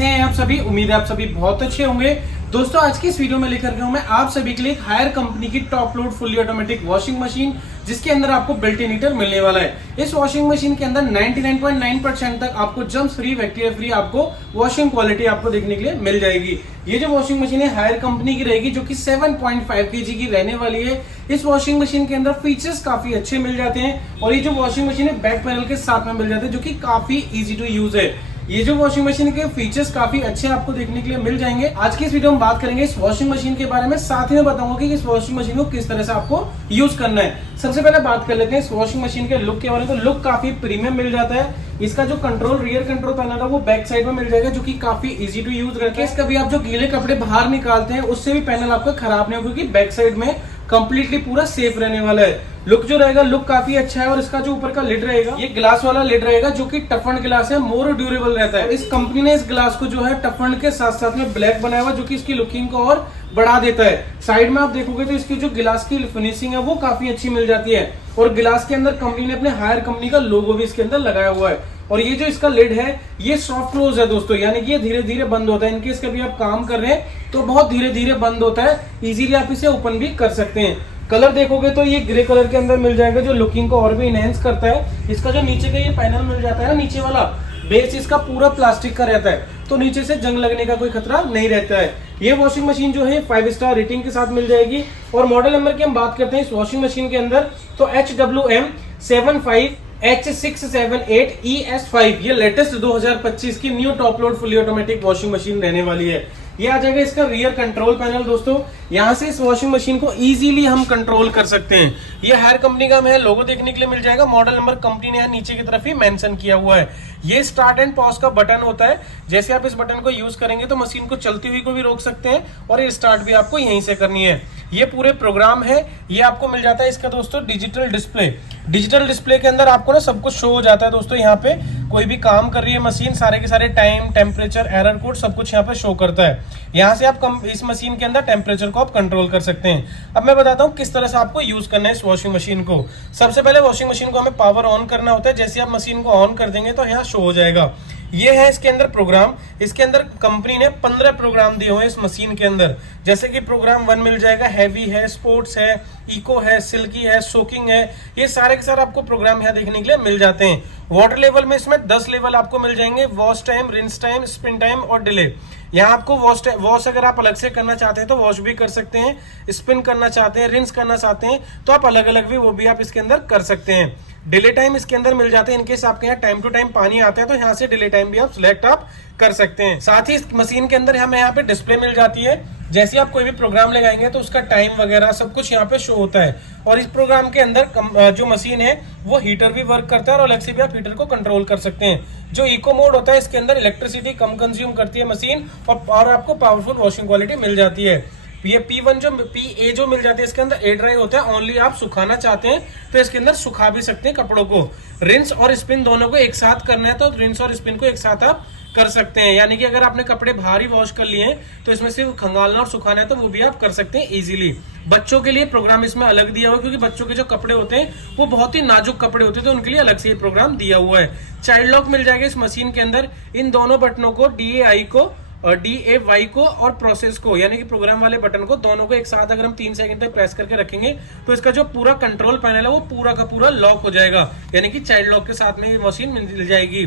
कैसे हैं आप सभी। उम्मीद है आप सभी बहुत अच्छे होंगे। दोस्तों आज की इस वीडियो में लेकर के हूं मैं आप सभी के लिए एक हायर कंपनी की top load fully automatic washing machine, जिसके अंदर आपको बिल्ट इन हीटर मिलने वाला है। इस वॉशिंग मशीन के अंदर 99.9% तक आपको जम्स फ्री, बैक्टीरिया फ्री आपको वॉशिंग क्वालिटी आपको देखने के लिए मिल जाएगी। ये जो वॉशिंग मशीन है हायर कंपनी की रहेगी, जो कि 7.5 kg की रहने वाली है। इस वॉशिंग मशीन के अंदर फीचर्स काफी अच्छे मिल जाते हैं और ये जो वॉशिंग मशीन है बैक पैनल के साथ में मिल जाते हैं, जो कि काफी इजी टू यूज है। ये जो वॉशिंग मशीन के फीचर्स काफी अच्छे आपको देखने के लिए मिल जाएंगे। आज की इस वीडियो में बात करेंगे इस वॉशिंग मशीन के बारे में, साथ ही में बताऊंगा कि इस वॉशिंग मशीन को किस तरह से आपको यूज करना है। सबसे पहले बात कर लेते हैं इस वॉशिंग मशीन के लुक के बारे में। तो लुक काफी प्रीमियम मिल जाता है। इसका जो कंट्रोल रियर कंट्रोल पैनल है वो बैक साइड में मिल जाएगा, जो कि काफी इजी टू यूज रहता है। इसका भी आप जो गीले कपड़े बाहर निकालते हैं उससे भी पैनल आपका खराब नहीं होगा, क्योंकि बैक साइड में कंप्लीटली पूरा सेफ रहने वाला है। लुक जो रहेगा लुक काफी अच्छा है। और इसका जो ऊपर का लिड रहेगा ये ग्लास वाला लिड रहेगा, जो कि टफन ग्लास है, मोर ड्यूरेबल रहता है। इस कंपनी ने इस ग्लास को जो है टफन के साथ साथ में ब्लैक बनाया हुआ, जो कि इसकी लुकिंग को और बढ़ा देता है। साइड में आप देखोगे तो इसकी जो गिलास की फिनिशिंग है वो काफी अच्छी मिल जाती है। और गिलास के अंदर कंपनी ने अपने हायर कंपनी का लोगो भी इसके अंदर लगाया हुआ है। और ये जो इसका लिड है ये सॉफ्ट क्लोज है दोस्तों, यानी कि ये धीरे धीरे बंद होता है। इनकेस कभी आप काम कर रहे हैं तो बहुत धीरे धीरे बंद होता है, इजीली आप इसे ओपन भी कर सकते हैं। कलर देखोगे तो ये ग्रे कलर के अंदर मिल जाएगा, जो लुकिंग को और भी इनहेंस करता है। इसका जो नीचे का ये पैनल मिल जाता है ना, नीचे वाला बेस इसका पूरा प्लास्टिक का रहता है, तो नीचे से जंग लगने का कोई खतरा नहीं रहता है। ये वॉशिंग मशीन जो है 5 स्टार रेटिंग के साथ मिल जाएगी। और मॉडल नंबर की हम बात करते हैं इस वॉशिंग मशीन के अंदर, तो HWM75H678ES5 ये लेटेस्ट 2025 की new top load fully automatic washing machine रहने वाली है। ये आ जाएगा इसका रियर कंट्रोल पैनल दोस्तों। यहाँ से इस वॉशिंग मशीन को इजीली हम कंट्रोल कर सकते हैं। ये हायर कंपनी का हमें लोगो देखने के लिए मिल जाएगा। मॉडल नंबर कंपनी ने यहाँ नीचे की तरफ ही मेंशन किया हुआ है। ये स्टार्ट एंड पॉज का बटन होता है। जैसे आप इस बटन को यूज करेंगे तो मशीन को चलती हुई को भी रोक सकते हैं, और ये स्टार्ट भी आपको यहीं से करनी है। ये पूरे प्रोग्राम है, ये आपको मिल जाता है इसका दोस्तों डिजिटल डिस्प्ले। डिजिटल डिस्प्ले के अंदर आपको ना सब कुछ शो हो जाता है दोस्तों। यहाँ पे कोई भी काम कर रही है मशीन, सारे के सारे टाइम, टेम्परेचर, एरर कोड सब कुछ यहाँ पे शो करता है। यहाँ से आप इस मशीन के अंदर टेम्परेचर को आप कंट्रोल कर सकते हैं। अब मैं बताता हूँ किस तरह से आपको यूज करना है इस वॉशिंग मशीन को। सबसे पहले वॉशिंग मशीन को हमें पावर ऑन करना होता है। जैसे आप मशीन को ऑन कर देंगे तो यहाँ शो हो जाएगा। ये है इसके अंदर प्रोग्राम। इसके अंदर कंपनी ने 15 प्रोग्राम दिए हुए इस मशीन के अंदर। जैसे कि प्रोग्राम 1 मिल जाएगा, हैवी है, स्पोर्ट्स है, इको है, सिल्की है, सोकिंग है। ये सारे के सारे आपको प्रोग्राम यहाँ देखने के लिए मिल जाते हैं। वाटर लेवल में इसमें 10 लेवल आपको मिल जाएंगे, wash time, rinse time, spin time और डिले। यहाँ आपको वॉश अगर आप अलग से करना चाहते हैं तो वॉश भी कर सकते हैं, स्पिन करना चाहते हैं, रिंस करना चाहते हैं तो आप अलग अलग भी वो भी आप इसके अंदर कर सकते हैं। डिले टाइम इसके अंदर मिल जाते हैं। इनकेस आपके यहाँ टाइम टू टाइम पानी आता है तो यहाँ से डिले टाइम भी आप सिलेक्ट आप कर सकते हैं। साथ ही इस मशीन के अंदर हमें यहाँ पे डिस्प्ले मिल जाती है। जैसे आप कोई भी प्रोग्राम लगाएंगे तो उसका टाइम वगैरह सब कुछ यहाँ पे शो होता है। और इस प्रोग्राम के अंदर जो मशीन है वो हीटर भी वर्क करता है, और अलग से भी आप हीटर को कंट्रोल कर सकते हैं। जो इको मोड होता है इसके अंदर इलेक्ट्रिसिटी कम कंज्यूम करती है मशीन, और आपको पावरफुल वॉशिंग क्वालिटी मिल जाती है। ये P1 जो PA जो मिल जाती है इसके अंदर एयर ड्राई होता है। ओनली आप सुखाना चाहते हैं तो इसके अंदर सुखा भी सकते हैं कपड़ों को। रिंस और स्पिन दोनों को एक साथ करना है तो रिंस और स्पिन को एक साथ आप कर सकते हैं। यानी कि अगर आपने कपड़े बाहर ही वॉश कर लिए हैं तो इसमें सिर्फ खंगालना और सुखाना है तो वो भी आप कर सकते हैं इजीली। बच्चों के लिए प्रोग्राम इसमें अलग दिया हुआ है, क्योंकि बच्चों के जो कपड़े होते हैं वो बहुत ही नाजुक कपड़े होते हैं, तो उनके लिए अलग से ये प्रोग्राम दिया हुआ है। चाइल्ड लॉक मिल जाएगा इस मशीन के अंदर। इन दोनों बटनों को DAI को और DAY को और प्रोसेस को, यानी कि प्रोग्राम वाले बटन को, दोनों को एक साथ अगर हम 3 सेकंड तक प्रेस करके रखेंगे तो इसका जो पूरा कंट्रोल पैनल है वो पूरा का पूरा लॉक हो जाएगा। यानी कि चाइल्ड लॉक के साथ में ये मशीन मिल जाएगी।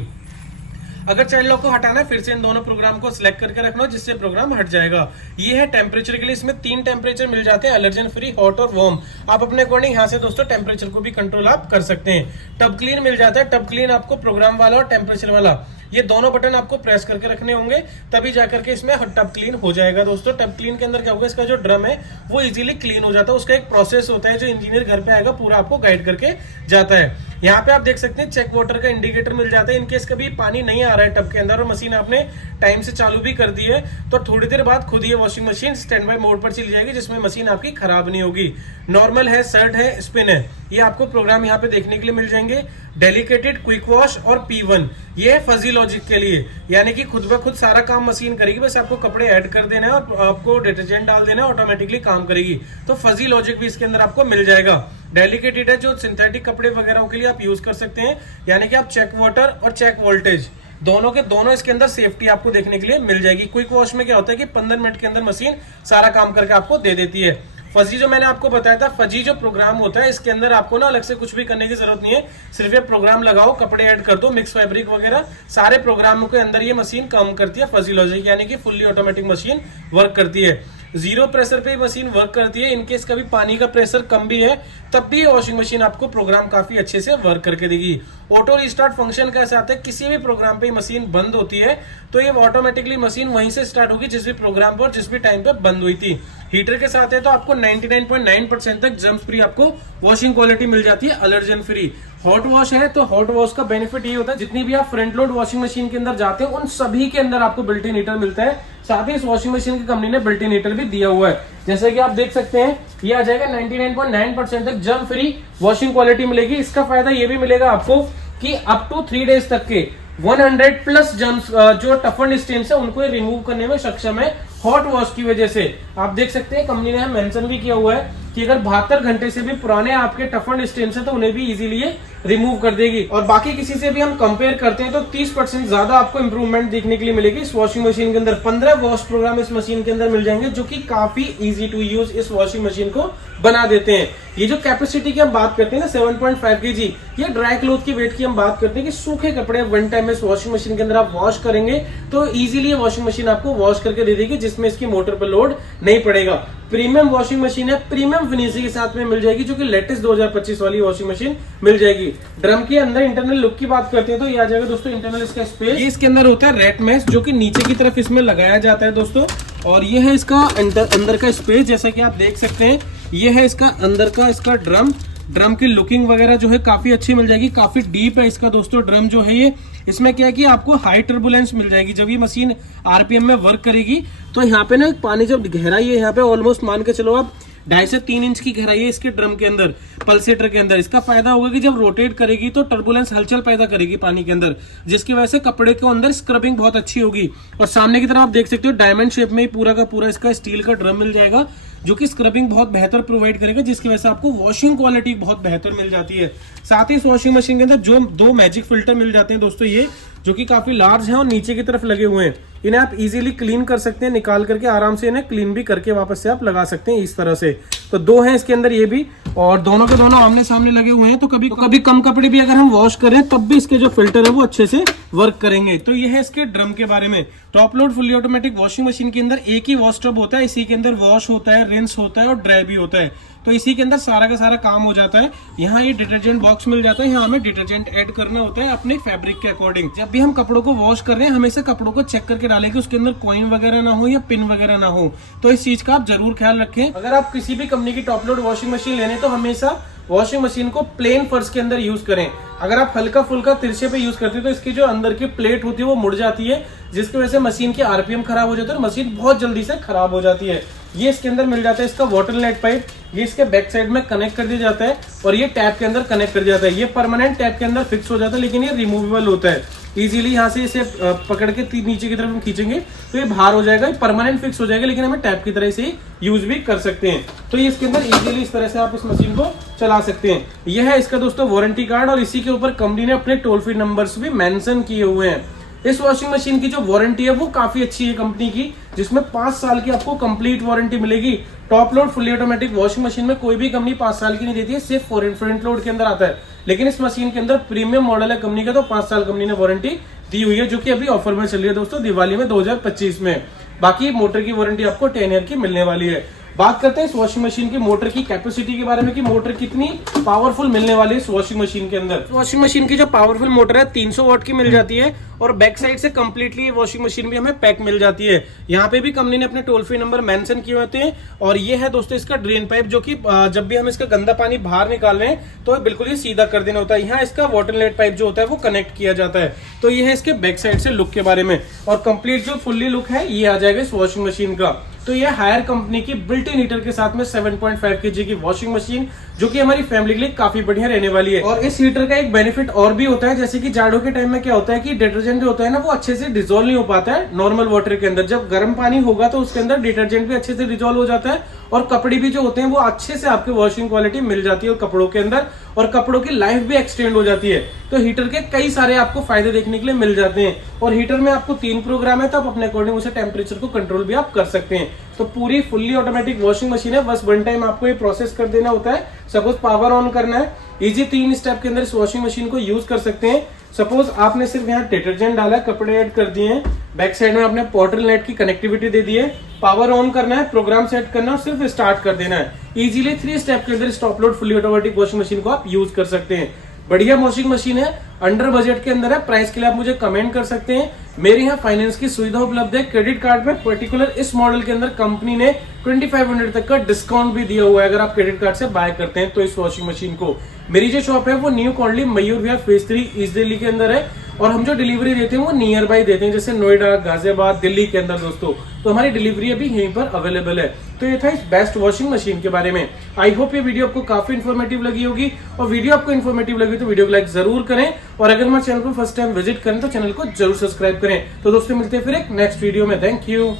अगर चाइल्ड लॉक को हटाना है फिर से इन दोनों प्रोग्राम को सिलेक्ट करके रखना, जिससे प्रोग्राम हट जाएगा। ये है टेम्परेचर के लिए। इसमें 3 टेम्परेचर मिल जाते हैं, एलर्जन फ्री, हॉट और वार्म। आप अपने अकॉर्डिंग यहाँ से दोस्तों टेम्परेचर को भी कंट्रोल आप कर सकते हैं। टब क्लीन मिल जाता है। टब क्लीन आपको प्रोग्राम वाला और टेम्परेचर वाला, ये दोनों बटन आपको प्रेस करके रखने होंगे, तभी जाकर के इसमें टब क्लीन हो जाएगा दोस्तों। टब क्लीन के अंदर क्या होगा, इसका जो ड्रम है वो इजीली क्लीन हो जाता है। उसका एक प्रोसेस होता है जो इंजीनियर घर पे आएगा पूरा आपको गाइड करके जाता है। यहाँ पे आप देख सकते हैं चेक वाटर का इंडिकेटर मिल जाता है। इनकेस कभी पानी नहीं आ रहा है टब के अंदर और मशीन आपने टाइम से चालू भी कर दी है तो थोड़ी देर बाद खुद ये washing machine stand by mode पर चली जाएगी, जिसमें मशीन आपकी खराब नहीं होगी। नॉर्मल है, सर्ट है, स्पिन है, ये आपको प्रोग्राम यहाँ पे देखने के लिए मिल जाएंगे। डेलिकेटेड, क्विक वॉश और P1 ये है फजी लॉजिक के लिए, यानी कि खुद ब खुद सारा काम मशीन करेगी, बस आपको कपड़े ऐड कर देना है और आपको डिटर्जेंट डाल देना है, ऑटोमेटिकली काम करेगी। तो फजी लॉजिक भी इसके अंदर आपको मिल जाएगा। डेलिकेटेड है, जो सिंथेटिक कपड़े वगैरह के लिए आप यूज कर सकते हैं, यानी कि आप चेक वाटर और चेक वोल्टेज दोनों के दोनों इसके अंदर सेफ्टी आपको देखने के लिए मिल जाएगी। क्विक वॉश में क्या होता है कि 15 मिनट के अंदर मशीन सारा काम करके आपको दे देती है। फजी जो मैंने आपको बताया था, फजी जो प्रोग्राम होता है इसके अंदर आपको ना अलग से कुछ भी करने की जरूरत नहीं है, सिर्फ ये प्रोग्राम लगाओ, कपड़े ऐड कर दो, मिक्स फैब्रिक वगैरह सारे प्रोग्रामों के अंदर ये मशीन काम करती है। फजी लॉजिक यानी कि फुल्ली ऑटोमेटिक मशीन वर्क करती है। जीरो प्रेशर पे मशीन वर्क करती है। इनकेस कभी पानी का प्रेशर कम भी है तब भी वॉशिंग मशीन आपको प्रोग्राम काफी अच्छे से वर्क करके देगी। ऑटो रिस्टार्ट फंक्शन कैसे आता है, किसी भी प्रोग्राम पे मशीन बंद होती है तो ये ऑटोमेटिकली मशीन वहीं से स्टार्ट होगी जिस भी प्रोग्राम पर जिस भी टाइम पे बंद हुई थी। हीटर के साथ है तो आपको 99.9% तक जर्म फ्री आपको वॉशिंग क्वालिटी मिल जाती है, एलर्जन फ्री। हॉट वॉश है तो हॉट वॉश का बेनिफिट ये होता है जितनी भी आप फ्रंट लोड वॉशिंग मशीन के अंदर जाते हैं उन सभी के अंदर आपको बिल्ट इन हीटर मिलता है। साथ ही इस वॉशिंग मशीन की कंपनी ने बिल्ट इन हीटर भी दिया हुआ है। जैसे कि आप देख सकते हैं ये आ जाएगा 99.9% तक जर्म फ्री वॉशिंग क्वालिटी मिलेगी। इसका फायदा ये भी मिलेगा आपको कि अप टू 3 डेज तक के 100+ जर्म्स जो टफन स्टेन्स है उनको रिमूव करने में सक्षम है हॉट वॉश की वजह से। आप देख सकते हैं कंपनी ने मेंशन भी किया हुआ है कि अगर 72 घंटे से भी पुराने आपके टफन स्टेन्स है तो उन्हें भी इजीली ये रिमूव कर देगी। और बाकी किसी से भी हम कंपेयर करते हैं तो 30% ज्यादा आपको इंप्रूवमेंट देखने के लिए मिलेगी इस वॉशिंग मशीन के अंदर। 15 वॉश प्रोग्राम इस मशीन के अंदर मिल जाएंगे जो कि काफी इजी टू यूज इस वॉशिंग मशीन को बना देते हैं। ये जो कैपेसिटी की हम बात करते हैं ना 7.5 kg, ये ड्राई क्लोथ की वेट की हम बात करते हैं कि सूखे कपड़े वन टाइम इस वॉशिंग मशीन के अंदर आप वॉश करेंगे तो इजीली ये वॉशिंग मशीन आपको वॉश करके दे देगी जिसमें इसकी मोटर पर लोड नहीं पड़ेगा। प्रीमियम वॉशिंग मशीन है, प्रीमियम फिनिशिंग के साथ में मिल जाएगी जो कि लेटेस्ट 2025 वाली वॉशिंग मशीन मिल जाएगी। ड्रम के अंदर इंटरनल लुक की बात करते हैं तो ये आ जाएगा दोस्तों इंटरनल इसका स्पेस। ये इसके अंदर होता है रेट मैश जो कि नीचे की तरफ इसमें लगाया जाता है दोस्तों। और ये है इसका अंदर का स्पेस, जैसा कि आप देख सकते हैं ये है इसका अंदर का इसका ड्रम की लुकिंग वगैरह जो है काफी अच्छी मिल जाएगी। काफी डीप है इसका दोस्तों ड्रम जो है ये। इसमें क्या है कि आपको हाई टर्बुलेंस मिल जाएगी जब ये मशीन आरपीएम में वर्क करेगी। तो यहाँ पे ना पानी जब गहराई है यहाँ पे ऑलमोस्ट मान के चलो आप 2.5 से 3 इंच की गहराई है इसके ड्रम के अंदर, पल्सेटर के अंदर। इसका फायदा होगा कि जब रोटेट करेगी तो टर्बुलेंस हलचल पैदा करेगी पानी के अंदर, जिसकी वजह से कपड़े के अंदर स्क्रबिंग बहुत अच्छी होगी। और सामने की तरफ आप देख सकते हो डायमंड शेप में ही पूरा का पूरा इसका स्टील का ड्रम मिल जाएगा जो कि स्क्रबिंग बहुत बेहतर प्रोवाइड करेगा, जिसकी वजह से आपको वॉशिंग क्वालिटी बहुत बेहतर मिल जाती है। साथ ही इस वॉशिंग मशीन के अंदर जो 2 मैजिक फिल्टर मिल जाते हैं दोस्तों, ये जो कि काफी लार्ज हैं और नीचे की तरफ लगे हुए हैं। इन्हें आप इजीली क्लीन कर सकते हैं, निकाल करके आराम से इन्हें क्लीन भी करके वापस से आप लगा सकते हैं इस तरह से। तो 2 हैं इसके अंदर ये भी, और दोनों के दोनों आमने सामने लगे हुए हैं। तो कभी कम कपड़े भी अगर हम वॉश करें तब भी इसके जो फिल्टर है वो अच्छे से वर्क करेंगे। तो ये है इसके ड्रम के बारे में। Top load fully automatic washing machine के अंदर एक ही वॉश टब होता है, इसी के अंदर वॉश होता है, रिंस होता है और ड्राई भी होता है। तो इसी के अंदर सारा का सारा काम हो जाता है। यहाँ ये डिटर्जेंट बॉक्स मिल जाता है, यहाँ हमें डिटर्जेंट ऐड करना होता है अपने फैब्रिक के अकॉर्डिंग। जब भी हम कपड़ों को वॉश कर रहे हैं हमेशा कपड़ों को चेक करके डालें कि उसके अंदर कॉइन वगैरह ना हो या पिन वगैरह ना हो। तो इस चीज का आप जरूर ख्याल रखें। अगर आप किसी भी कंपनी की टॉप लोड वॉशिंग मशीन लेने तो हमेशा वॉशिंग मशीन को प्लेन फर्श के अंदर यूज करें। अगर आप हल्का फुल्का तिरछे पे यूज करते हैं तो इसकी जो अंदर की प्लेट होती है वो मुड़ जाती है, जिसकी वजह से मशीन की आरपीएम खराब हो जाती है और मशीन बहुत जल्दी से खराब हो जाती है। ये इसके अंदर मिल जाता है इसका वाटर नेट पाइप, ये इसके बैक साइड में कनेक्ट कर दिया जाता है और ये टैप के अंदर कनेक्ट कर दिया जाता है। ये परमानेंट टैप के अंदर फिक्स हो जाता है लेकिन ये रिमूवेबल होता है। इजीली यहाँ से इसे पकड़ के नीचे की तरफ हम खींचेंगे तो ये बाहर हो जाएगा, ये परमानेंट फिक्स हो जाएगा, लेकिन हमें टैप की तरह से यूज भी कर सकते हैं। तो ये इसके अंदर इजीली इस तरह से आप इस मशीन को चला सकते हैं। यह है इसका दोस्तों वारंटी कार्ड और इसी के ऊपर कंपनी ने अपने टोल फ्री नंबर्स भी मेंशन किए हुए हैं। इस वॉशिंग मशीन की जो वारंटी है वो काफी अच्छी है कंपनी की, जिसमें 5 साल की आपको कंप्लीट वारंटी मिलेगी। Top load fully automatic washing machine में कोई भी कंपनी 5 साल की नहीं देती है, सिर्फ फ्रंट लोड के अंदर आता है। लेकिन इस मशीन के अंदर प्रीमियम मॉडल है कंपनी का, तो 5 साल कंपनी ने वारंटी दी हुई है, जो कि अभी ऑफर में चल रही है दोस्तों दिवाली में 2025 में। बाकी मोटर की वारंटी आपको 10 ईयर की मिलने वाली है। बात करते हैं इस वॉशिंग मशीन की मोटर की कैपेसिटी के बारे में कि मोटर कितनी पावरफुल मिलने वाली है इस वॉशिंग मशीन के अंदर। वॉशिंग मशीन की जो पावरफुल मोटर है 300 वाट की मिल जाती है और बैक साइड से कंप्लीटली वॉशिंग मशीन भी हमें पैक मिल जाती है। यहाँ पे भी कंपनी ने अपने टोल फ्री नंबर मेंशन किए होते हैं। और ये है दोस्तों इसका ड्रेन पाइप, जो कि जब भी हम इसका गंदा पानी बाहर निकाल रहे हैं तो बिल्कुल ही सीधा कर देना होता है। यहाँ इसका वाटर लेट पाइप जो होता है वो कनेक्ट किया जाता है। तो ये है इसके बैक साइड से लुक के बारे में। और कंप्लीट जो फुल्ली लुक है ये आ जाएगा इस वॉशिंग मशीन का। तो ये हायर कंपनी की बिल्ट इन हीटर के साथ में 7.5 kg की वॉशिंग मशीन जो कि हमारी फैमिली के लिए काफी बढ़िया रहने वाली है। और इस हीटर का एक बेनिफिट और भी होता है, जैसे कि जाड़ों के टाइम में क्या होता है कि डिटर्जेंट जो होता है ना वो अच्छे से डिजोल्व नहीं हो पाता है नॉर्मल वाटर के अंदर। जब गर्म पानी होगा तो उसके अंदर डिटर्जेंट भी अच्छे से डिजोल्व हो जाता है और कपड़े भी जो होते हैं वो अच्छे से आपके वॉशिंग क्वालिटी मिल जाती है कपड़ों के अंदर, और कपड़ों की लाइफ भी एक्सटेंड हो जाती है। तो हीटर के कई सारे आपको फायदे देखने के लिए मिल जाते हैं। और हीटर में आपको 3 प्रोग्राम है, तो आप अपने अकॉर्डिंग उसे टेम्परेचर को कंट्रोल भी आप कर सकते हैं। तो पूरी फुल्ली ऑटोमेटिक वॉशिंग मशीन है, बस 1 टाइम आपको ये प्रोसेस कर देना होता है। सपोज पावर ऑन करना है, इजी 3 स्टेप के अंदर इस वॉशिंग मशीन को यूज कर सकते हैं। सपोज आपने सिर्फ यहाँ डिटर्जेंट डाला, कपड़े ऐड कर दिए हैं, बैक साइड में आपने पोर्टल नेट की कनेक्टिविटी दे दी है, पावर ऑन करना है, प्रोग्राम सेट करना है, सिर्फ स्टार्ट कर देना है। इजीली 3 स्टेप के अंदर इस top load fully automatic washing machine को आप यूज कर सकते हैं। बढ़िया वॉशिंग मशीन है, अंडर बजट के अंदर है। प्राइस के लिए आप मुझे कमेंट कर सकते हैं। मेरे यहाँ फाइनेंस की सुविधा उपलब्ध है। क्रेडिट कार्ड में पर्टिकुलर इस मॉडल के अंदर कंपनी ने 2500 तक का डिस्काउंट भी दिया हुआ है अगर आप क्रेडिट कार्ड से बाय करते हैं तो इस वॉशिंग मशीन को। मेरी जो शॉप है वो new colony Mayur Vihar phase 3 east Delhi के अंदर है, और हम जो डिलीवरी देते हैं वो नियर बाई देते हैं, जैसे नोएडा, गाजियाबाद, दिल्ली के अंदर दोस्तों। तो हमारी डिलीवरी अभी यहीं पर अवेलेबल है। तो ये था इस बेस्ट वॉशिंग मशीन के बारे में। आई होप ये वीडियो आपको काफी इन्फॉर्मेटिव लगी होगी, और वीडियो आपको इन्फॉर्मेटिव लगी तो वीडियो को लाइक जरूर करें, और अगर हमारे चैनल पर फर्स्ट टाइम विजिट करें तो चैनल को जरूर सब्सक्राइब करें। तो दोस्तों मिलते हैं फिर एक नेक्स्ट वीडियो में। Thank you.